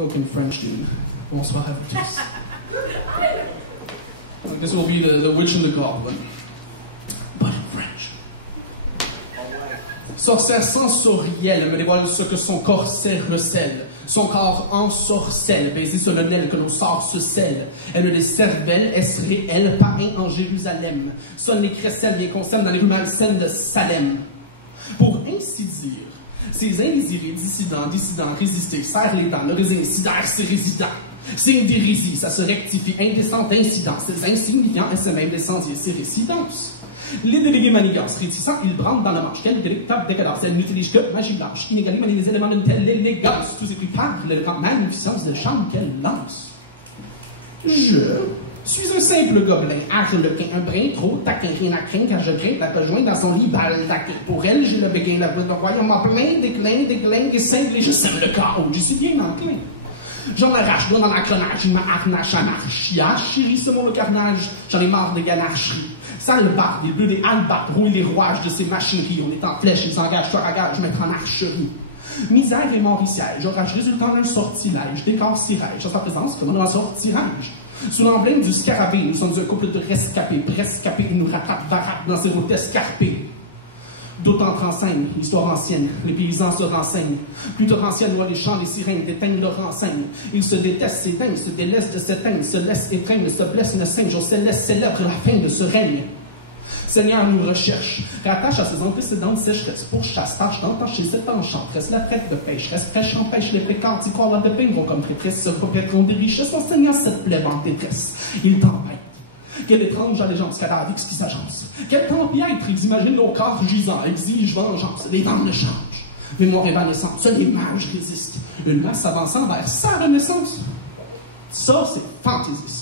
Spoken French dude. Bonsoir à vous tous. This will be the Witch and the Goblin, but in French. Sorcière sensorielle me dévoile ce que son corset recèle. Son corps ensorcelle, baisé sur le nez que nos sorts se scellent. Elle me des cervelles, est-ce réel, pareil en Jérusalem. Sonne les crécelles, bien concerne dans les rues malsaines de Salem. Pour ainsi dire, ces indésirés dissidents, résistés, serrent les dents, le raisin sidère ses résidents. Signe d'hérésie, ça se rectifie, indécent d'incidence, ces insignifiants et ces mêmes descendiers, ces résidences. Les délégués manigances, réticents, ils brandent dans la manche. Quelle délectable décadence, elle n'utilise que magie blanche, inégalée manie les éléments d'une telle élégance. Tous épris par le grand magnificence de charme qu'elle lance. Je suis un simple gobelin, harlequin, un brin trop taquin, rien à craindre, car je crains la rejoindre dans son lit baldaquin. Pour elle, j'ai le béguin, la voix de royaume en plein, déclin, et cinglé, je sème le chaos, je suis bien enclin. J'en arrache, doigt dans l'engrenage, il m'arnache à marche. Chérie, ce monde le carnage, j'en ai marre des ganacheries. Sale barbe, des bleus, des halbards, rouillent les rouages de ces machineries. On est en flèche, ils s'engagent, toi à gage, mettre en archerie. Misère et mort y siège, orage résultant d'un sortilège, décor cirège, en sa présence, comment un sortilège. Sous l'emblème du scarabée, nous sommes un couple de rescapés, prescapés, et nous rattrape, varap dans ces routes escarpées. D'autres entrent en scène, l'histoire ancienne, les paysans se renseignent. Plus torrentiel voit les chants, les sirènes, déteignent leur enseigne. Ils se détestent, s'éteignent, se délaissent de s'éteindre, se laissent étreindre, se blessent, ne singe, on céleste, célèbre la fin de ce règne. Seigneur nous recherche, rattache à ses antécédentes sécheresses, pourchasse, tâche d'entacher cette enchanteresse, la traite de pêche, reste fraîche, empêche les précaires, d'y croire de peindront comme prêtresse, se propriéteront des richesses, enseignant cette plèbe en détresse. Il tempête. Quelle étrange allégeance cadavrique qui s'agence. Quel temps piètre, ils imaginent nos corps gisants, exigent vengeance. Les vents ne changent. Mémoire évanescente, seuls les mages résistent. Une masse avançant vers sa renaissance. Ça, c'est fantaisiste.